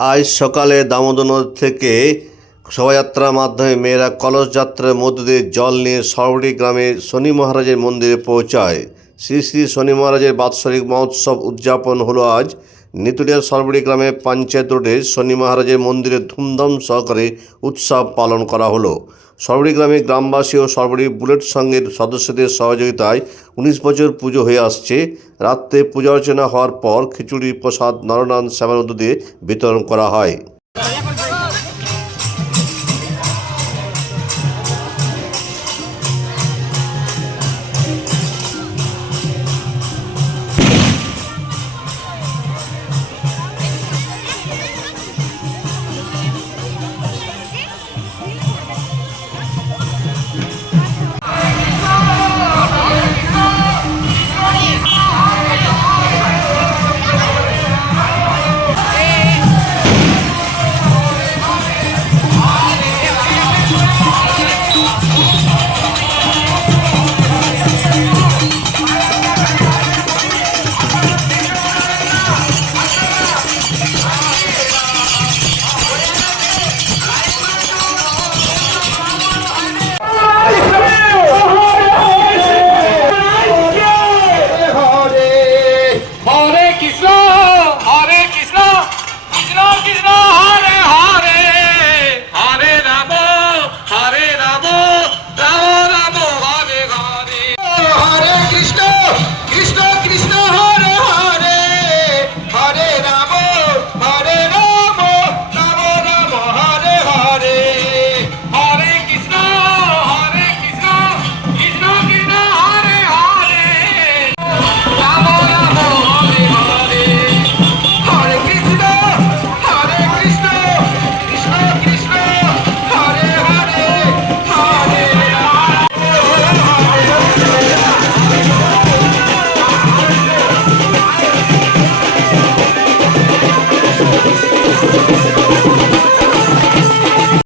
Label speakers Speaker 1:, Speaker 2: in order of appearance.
Speaker 1: আজ সকালে দামোদর নদী থেকে শোভাযাত্রার মাধ্যমে মেয়েরা কলসযাত্রার মধ্য দিয়ে জল নিয়ে সরবড়ি গ্রামে শনি মহারাজের মন্দিরে পৌঁছায়। শ্রী শ্রী শনি মহারাজের বাৎসরিক মহোৎসব উদযাপন হলো আজ। নিতুলিয়া সরবড়ি গ্রামে পঞ্চায়েত রোডে শনি মহারাজের মন্দিরে ধুমধাম সহকারে উৎসব পালন করা হলো। সরবড়ি গ্রামে গ্রামবাসী ও সরবড়ি বুলেট সংঘের সদস্যদের সহযোগিতায় উনিশ বছর পুজো হয়ে আসছে। রাত্রে পূজা অর্চনা হওয়ার পর খিচুড়ি প্রসাদ নরনান শ্যামানন্দ দিয়ে বিতরণ করা হয়।